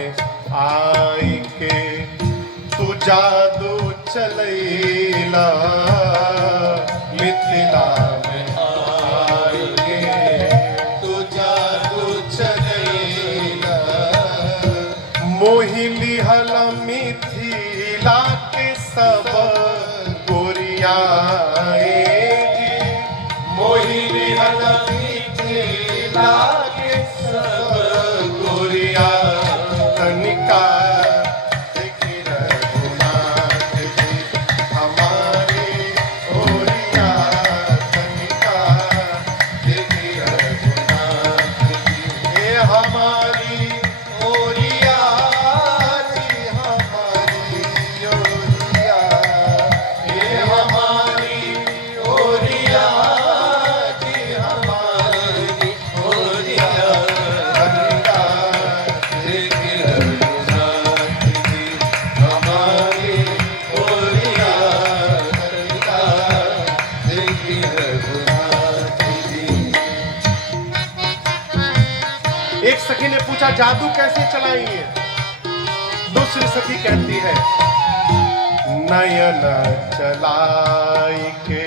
में आई के तू जादू चलैला, मिथिला में आई के तू जादू चलैला, मोहिली हल मिथिला के सब गोरिया मोहिनी हल मिथिला के सब गोरिया, तनिका देखी रघुनाथ जी हमारी ओरिया, तनिका देखी रघुनाथ जी ये हमारी ओरिया जी, हमारी ओरिया ये हमारी ओरिया जी, हमारी ओरिया, तनिका देखी रघुनाथ जी हमारी ओरिया, तनिका देखी रघुनाथ जी। एक सखी ने पूछा जादू कैसे चलाएंगे? दूसरी सखी कहती है नयन चलाई के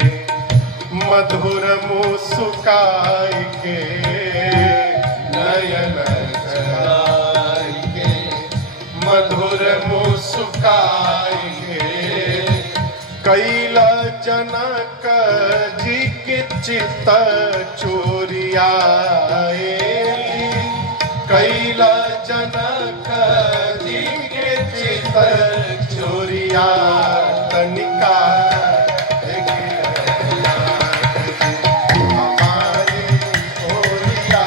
मधुर मुस्काई के, नयन चलाई के मधुर मुस्काई के, कैला जनक जी के चित्त चोरिया, कैला जनक जी के चित्त चोरिया, तनिका देखी रघुनाथ जी हमारी ओरिया,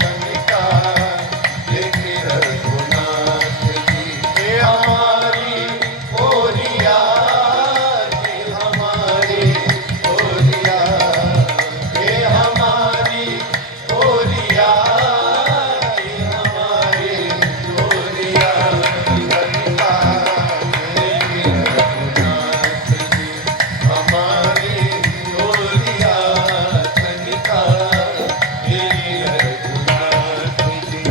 तनिका देखी रघुनाथ जी ये हमारी ओरिया जी, हमारी ओरिया ये हमारी ओरिया जी, हमारी ओरिया, तनिका देखी रघुनाथ जी हमारी ओरिया, तनिका देखी रघुनाथ जी।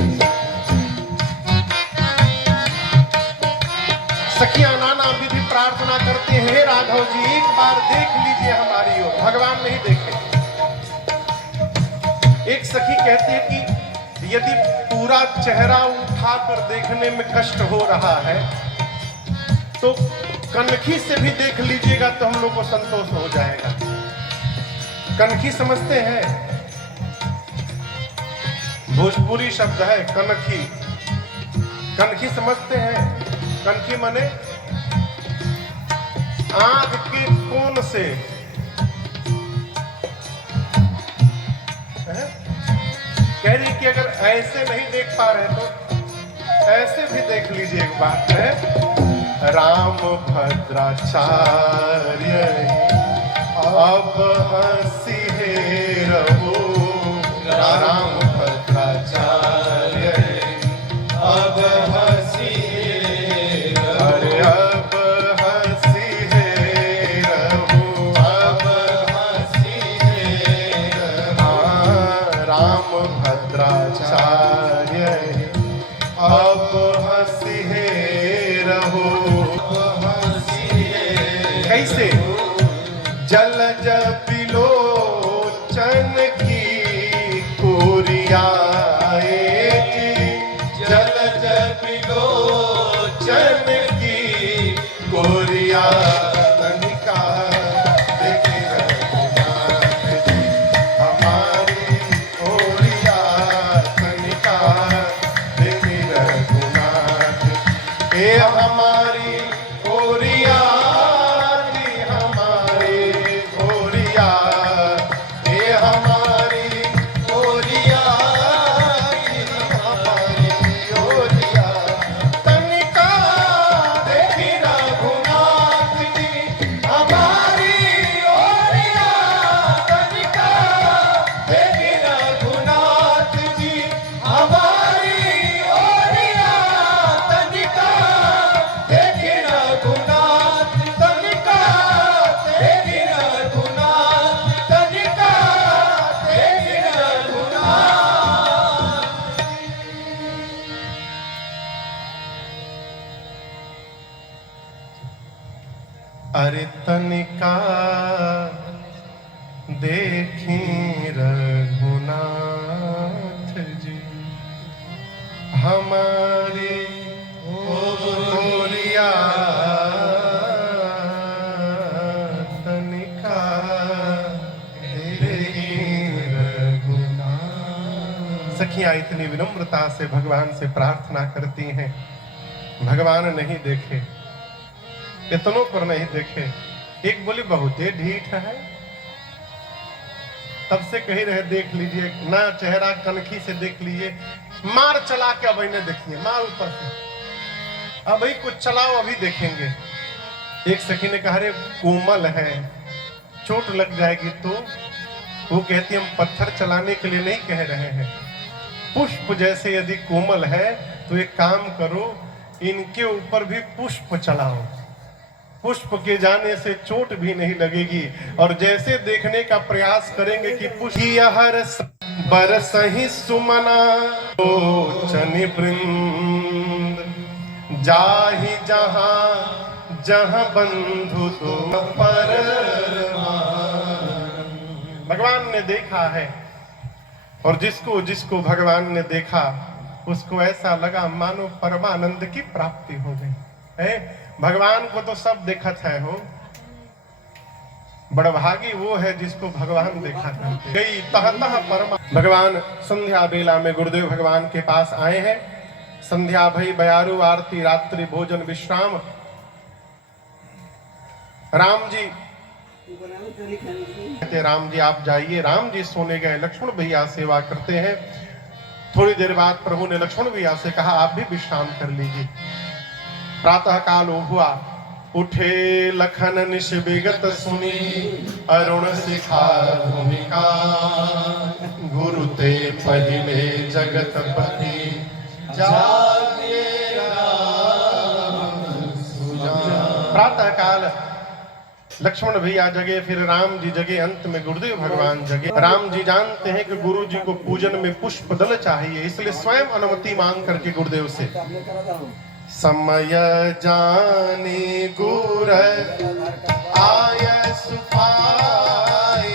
सखियां नाना विधि प्रार्थना करते हैं, हे राघव जी एक बार देख लीजिए हमारी ओर, भगवान नहीं देखे। एक सखी कहती है कि यदि पूरा चेहरा उठाकर देखने में कष्ट हो रहा है तो कनखी से भी देख लीजिएगा तो हम लोग को संतोष हो जाएगा। कनखी समझते हैं? भोजपुरी शब्द है कनखी। कनखी समझते हैं? कनखी माने आंख के कोन से कह रही कि अगर ऐसे नहीं देख पा रहे तो ऐसे भी देख लीजिए। एक बात है राम भद्राचार्य अब हंसी है रहो, राम भद्राचार्य अब हंसी है अरे अब हंसी है रहो, अब हंसी है राम भद्राचार्य अब हंसी है रहो, कैसे जलज बिलोचन की कोरियाए जी, जलज बिलोचन की कोरिया, तनिका देखी रघुनाथ जी हमारी ओरिया, तनिका देखी रघुनाथ ये हमारी ओरिया जी, हमारी ओरिया ये हमारी ओरिया जी, हमारी ओरिया, तनिका देखी रघुनाथ जी हमारी ओरिया, तनिका देखी रघुनाथ जी हमारी ओरिया, तनिका अरे तनिका देखें रघुनाथ जी हमारी ओरिया, तनिका देखें रघुनाथ। सखियां इतनी विनम्रता से भगवान से प्रार्थना करती हैं, भगवान नहीं देखे, इतनों पर नहीं देखे। एक बोली बहुत ही ढीठ है, तब से कही रहे देख लीजिए ना, चेहरा कनखी से देख लीजिए, मार चला के अब इन्हें देखिए, मार ऊपर से, अब ही कुछ चलाओ अभी देखेंगे। एक सखी ने कहा रे कोमल है, चोट लग जाएगी तो। वो कहती हम पत्थर चलाने के लिए नहीं कह रहे हैं, पुष्प जैसे यदि कोमल है तो एक काम करो, इनके ऊपर भी पुष्प चलाओ, पुष्प के जाने से चोट भी नहीं लगेगी। और जैसे देखने का प्रयास करेंगे कि पुष्प हर बरसहि सुमना लोचन वृंद, जाहि जहां जहां बंधु तुम पर। भगवान ने देखा है, और जिसको जिसको भगवान ने देखा उसको ऐसा लगा मानो परमानंद की प्राप्ति हो गई है। भगवान को तो सब देखत है हो, बड़भागी वो है जिसको भगवान देखा करते। गई तह तह परमा। भगवान संध्या बेला में गुरुदेव भगवान के पास आए हैं। संध्या भई, बयारू आरती, रात्रि भोजन विश्राम। राम जी कहते राम जी आप जाइए। राम जी सोने गए, लक्ष्मण भैया सेवा करते हैं। थोड़ी देर बाद प्रभु ने लक्ष्मण भैया से कहा आप भी विश्राम कर लीजिए। प्रातः काल हुआ, उठे लखन निश विगत सुनी, अरुण शिखा भूमिका, गुरु ते पहिले जगत पति, जागे राम सुजान। प्रातः काल लक्ष्मण भैया जगे, फिर राम जी जगे, अंत में गुरुदेव भगवान जगे। राम जी जानते हैं कि गुरु जी को पूजन में पुष्प दल चाहिए, इसलिए स्वयं अनुमति मांग करके गुरुदेव से, समय जानी गुर आय सुपाए,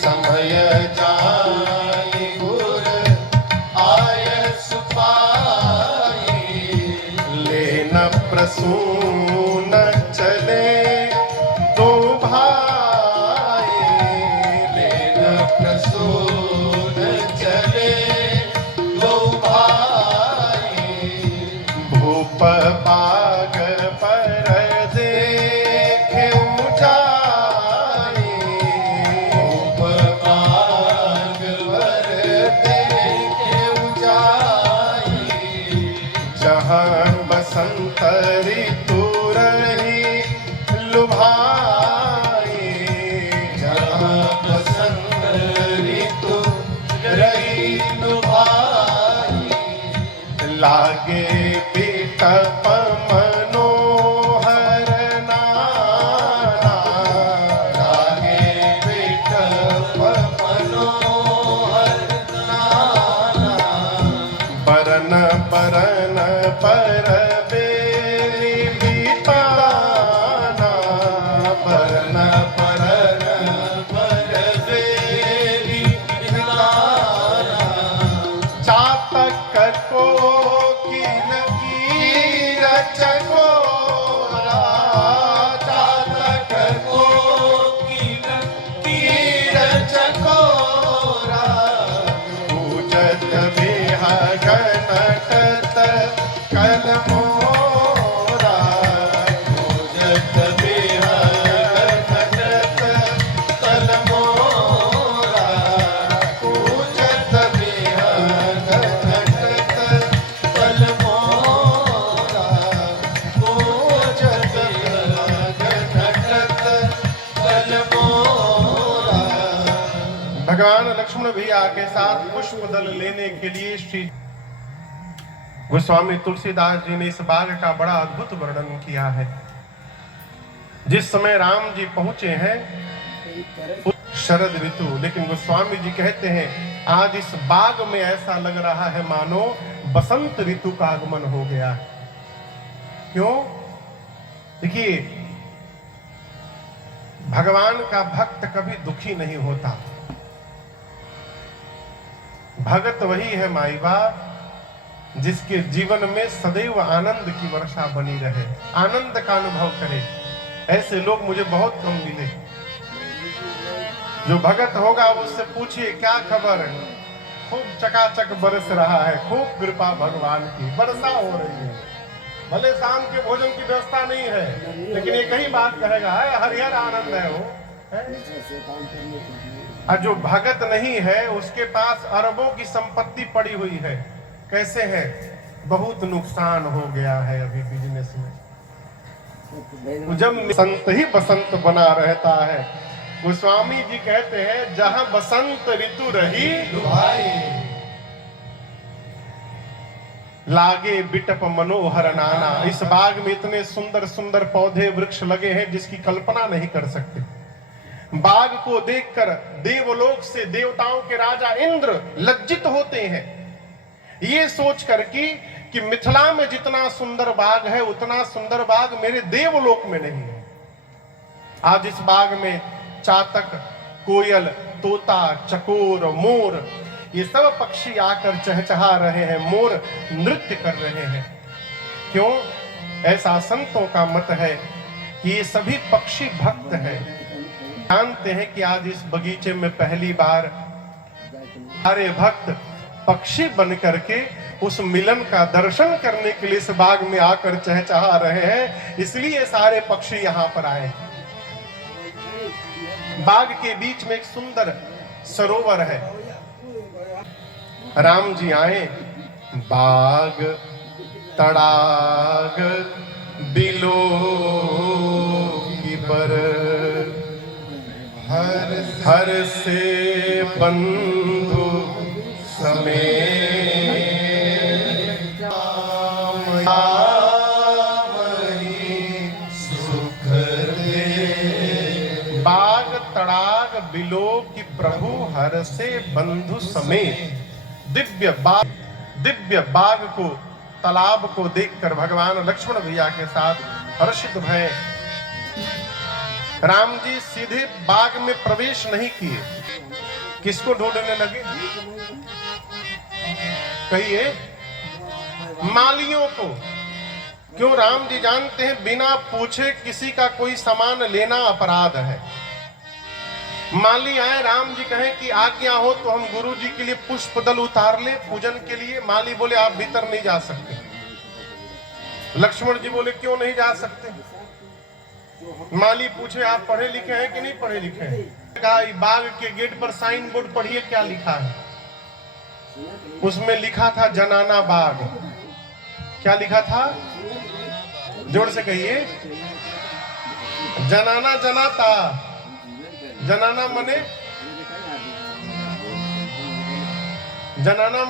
समय जानी गुर आय सुपाए, लेन प्रसून चले दो भाई, लेन प्रसून चले दो भाई, भूप बाग पर देखे ऊंचाई, भूप बाग पर देखे ऊंचाई, जहां बसंत ऋतु रही लुभाई, जहां बसंत ऋतु रही लुभाई, लागे बिटप मनोहर नाना, लागे बिटप मनोहर नाना, बरन बरन पर बेली बिताना, बरन बरन पर बेली बिताना, चातक को चकोरा, चातक को कीर चकोरा, पूजत विहगनटत कल मोरा, पूजत विहगनटत कल मोरा, पूजत विहगनटत कल मोरा, भगवान लक्ष्मण भैया के साथ पुष्प दल लेने के लिए श्री गोस्वामी तुलसीदास जी ने इस बाग का बड़ा अद्भुत वर्णन किया है। जिस समय राम जी पहुंचे हैं शरद ऋतु, लेकिन गोस्वामी जी कहते हैं आज इस बाग में ऐसा लग रहा है मानो बसंत ऋतु का आगमन हो गया। क्यों? देखिए भगवान का भक्त कभी दुखी नहीं होता। भगत वही है माई बाप जिसके जीवन में सदैव आनंद की वर्षा बनी रहे, आनंद का अनुभव करे। ऐसे लोग मुझे बहुत कम मिले। जो भगत होगा उससे पूछिए क्या खबर है, खूब चकाचक बरस रहा है, खूब कृपा भगवान की, वर्षा हो रही है। भले शाम के भोजन की व्यवस्था नहीं है, लेकिन एक ही बात कहेगा, है हरिहर आनंद है वो है? और जो भगत नहीं है उसके पास अरबों की संपत्ति पड़ी हुई है। कैसे है? बहुत नुकसान हो गया है अभी बिजनेस में। जब बसंत ही बसंत बना रहता है। गोस्वामी जी कहते हैं जहां बसंत ऋतु रही लागे बिटप मनोहर नाना। इस बाग में इतने सुंदर सुंदर पौधे वृक्ष लगे हैं जिसकी कल्पना नहीं कर सकते। बाग को देखकर देवलोक से देवताओं के राजा इंद्र लज्जित होते हैं, ये सोच कर कि मिथिला में जितना सुंदर बाग है उतना सुंदर बाग मेरे देवलोक में नहीं है। आज इस बाग में चातक, कोयल, तोता, चकोर, मोर, ये सब पक्षी आकर चहचहा रहे हैं, मोर नृत्य कर रहे हैं। क्यों? ऐसा संतों का मत है कि ये सभी पक्षी भक्त हैं। जानते हैं कि आज इस बगीचे में पहली बार सारे भक्त पक्षी बन करके उस मिलन का दर्शन करने के लिए इस बाग में आकर चहचहा रहे हैं, इसलिए सारे पक्षी यहाँ पर आए। बाग के बीच में एक सुंदर सरोवर है। राम जी आए, बाग तड़ाग बिलो की पर हर से बंधु समेत सुख दे। बाग तड़ाग बिलो की प्रभु हर से बंधु समेत। दिव्य बाग को, तालाब को देखकर भगवान लक्ष्मण भैया के साथ हर्षित भय। राम जी सीधे बाग में प्रवेश नहीं किए, किसको ढूंढने लगे? कहिए, मालियों को। क्यों? राम जी जानते हैं बिना पूछे किसी का कोई सामान लेना अपराध है। माली आए, राम जी कहें कि आज्ञा हो तो हम गुरु जी के लिए पुष्प दल उतार ले पूजन के लिए। माली बोले आप भीतर नहीं जा सकते। लक्ष्मण जी बोले क्यों नहीं जा सकते? माली पूछे आप पढ़े लिखे हैं कि नहीं पढ़े लिखे हैं? कहा बाग के गेट पर साइन बोर्ड पढ़िए क्या लिखा है। उसमें लिखा था जनाना बाग। क्या लिखा था? जोर से कहिए। जनाना जनाता, जनाना मने जनाना,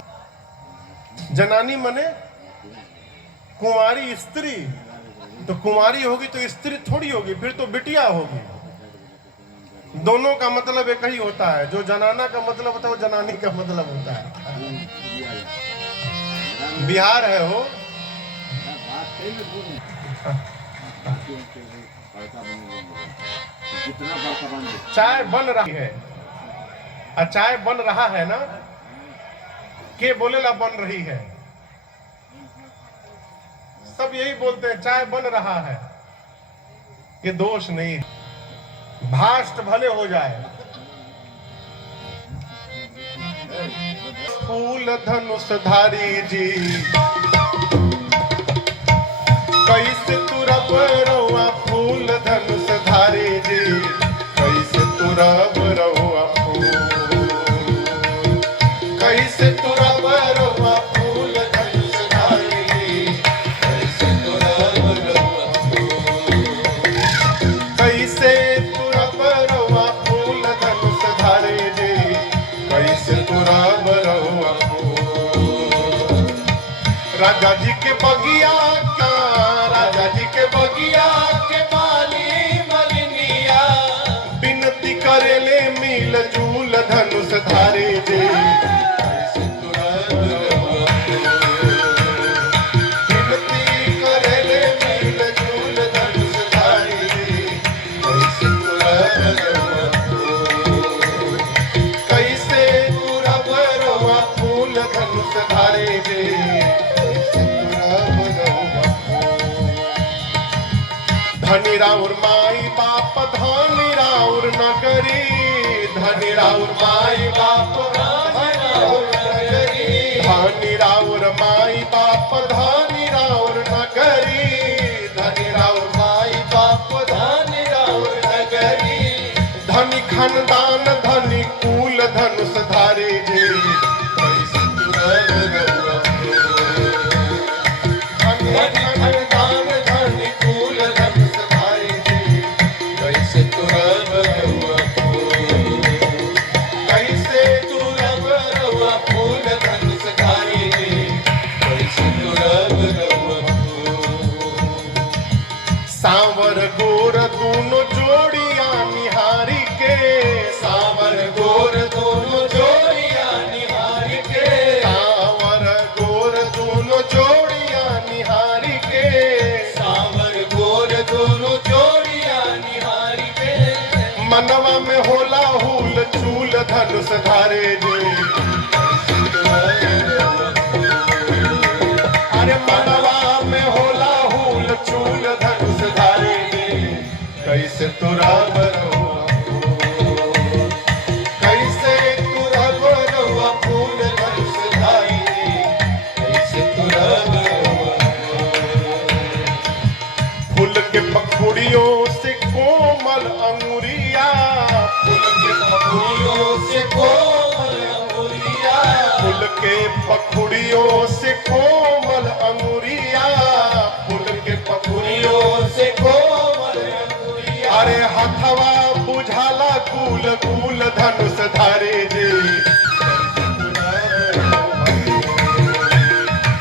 जनानी मने कुंवारी स्त्री। तो कुंवारी होगी तो स्त्री थोड़ी होगी, फिर तो बिटिया होगी। दोनों का मतलब एक ही होता है। जो जनाना का मतलब होता है वो जनानी का मतलब होता है। बिहार है वो। चाय बन रही है, चाय बन रहा है ना, के बोलेला बन रही है। सब यही बोलते हैं चाय बन रहा है। ये दोष नहीं है, भाष्ट भले हो जाए। फूल धनुष धारी जी कैसे तुरब रहुआ, फूल धनुष धारी जी कैसे तुरब रहुआ, कैसे तुरब रहुआ फूल धनुष धारी जी कैसे तुरब रहुआ, कैसे तुरब रहुआ फूल धनुष धारी जी कैसे तुरब रहुआ। राजा जी के बगिया का, राजा जी के बगिया के माली मलिनिया बिनती करेले मिल जूल धनुष धारे जे बिनती करेले मिल जूल धनुष धारे जे कैसे तुरब धनी राउर माई बाप धनी राउर नगरी, धनी राउर माई बाप धनी राउर नगरी, धनी राउर माई बाप धनी राउर नगरी, धनी राउर माई बाप धनी राउर नगरी, धनी खानदान धनी कुल धनुष धारे जी, सांवर गोर दोनों जोड़िया निहारी के, सांवर गोर दोनों जोड़िया निहारी के, सांवर गोर दोनों जोड़िया निहारी के, सांवर गोर दोनों जोड़िया निहारी के, मनवा में होला हुल चूल धनुष धारे जे, अरे मनवा में होला हुल चूल धनुष धारे जे, कैसे तुरा बरुआ कैसे तुरा बरुआ फूल धनुष धारे जे, कैसे तुरा बरुआ फूल के पखुड़ियों से कोमल अंगुरिया, फूल के पखुड़ियों से कोमल अंगुरिया, फूल के पखुड़ियों से कोमल अंगुरिया, फूल के पखुड़ियों से कोमल अंगुरिया, अरे हथवा बुझाला कूल कूल धनुष धारे जे,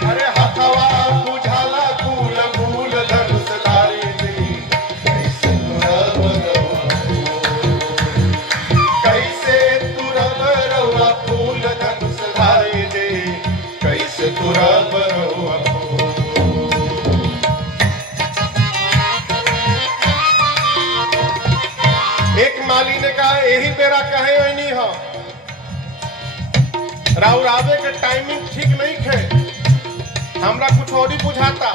अरे हथवा बुझाला कूल कूल धनुष धारे जे, कैसे तुरा बरुआ फूल धनुष धारे जे, कैसे तुरा बरुआ। एक माली ने कहा यही बेरा कहे नहीं हो, राउर आवे के टाइमिंग ठीक नहीं थे, हमरा कुछ और ही बुझाता,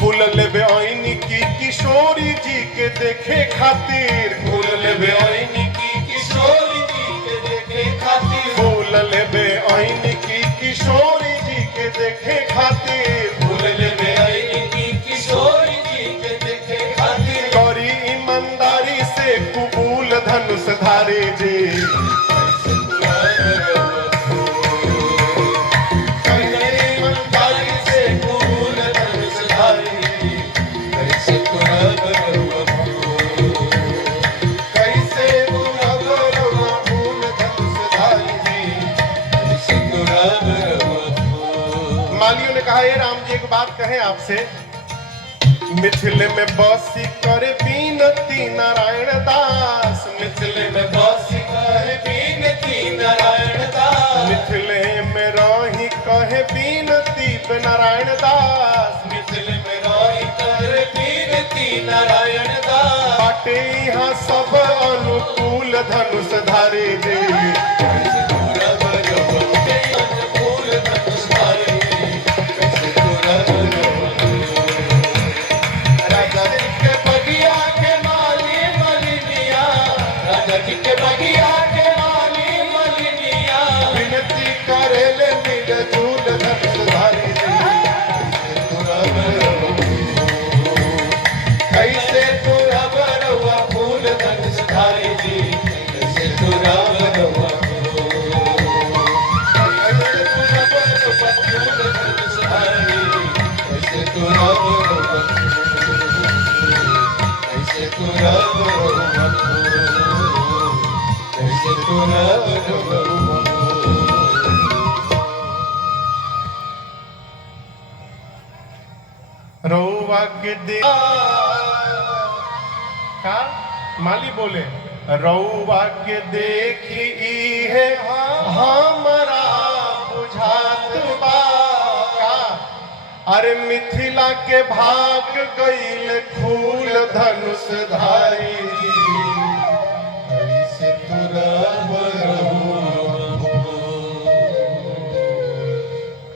फूल लेबे आईनी की किशोरी जी के देखे खातिर, फूल लेबे आईनी की किशोरी जी के देखे खातिर, फूल लेबे आईनी की किशोरी जी के देखे खातिर, फूल लेबे आईनी की किशोरी जी के देखे खातिर, गौरी ईमानदारी से कुबूल धनुष धारे जी, ईमानदारी से कुबूल धनुष धारे जी, कैसे तुरा बरुआ कैसे तुरा बरुआ फूल धनुष धारे जी, कैसे तुरा बरुआ। मालियों ने कहा ये राम जी एक बात कहें आपसे, मिथिले में बसी करे बीनती नारायण दास, मिथिले में बसी करे बीनती नारायण दास, मिथिले में रही कहे बीनती नारायण दास, मिथिले में रही करे बीनती नारायण दास, बाटे यहाँ सब अनुकूल धनुष धारे जे, कैसे तुरा बरुआ अनुकूल धनुष धारे जे, कैसे तुरा बरुआ। राजा जी के बगिया के माली मलिनिया, राजा जी के बगिया के माली मलिनिया, विनती करे ले मिल झूल धनुष धारे जे, कैसे तुरा बरुआ कैसे तुरा बरुआ फूल धनुष धारे जी, कैसे तुरा बरुआ कैसे तुरा बरुआ फूल धनुष धारे जी, कैसे तुरा बरुआ कैसे तुरा बरुआ कैसे तुरा बरुआ। रउआ के दे का माली बोले, रउआ के देखी है हमरा बुझात बा का, अरे मिथिला के भाग गईल फूल धनुष धारी जी, कैसे तुरा बरुआ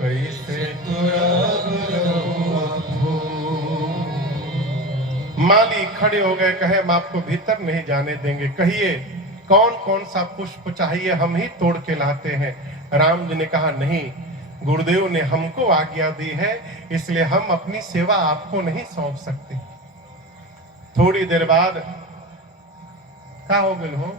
कैसे तुरा बरुआ माली खड़े हो गए, कहे हम आपको भीतर नहीं जाने देंगे, कहिए कौन कौन सा पुष्प चाहिए, हम ही तोड़ के लाते हैं। राम जी ने कहा नहीं, गुरुदेव ने हमको आज्ञा दी है, इसलिए हम अपनी सेवा आपको नहीं सौंप सकते। थोड़ी देर बाद क्या हो गई हो,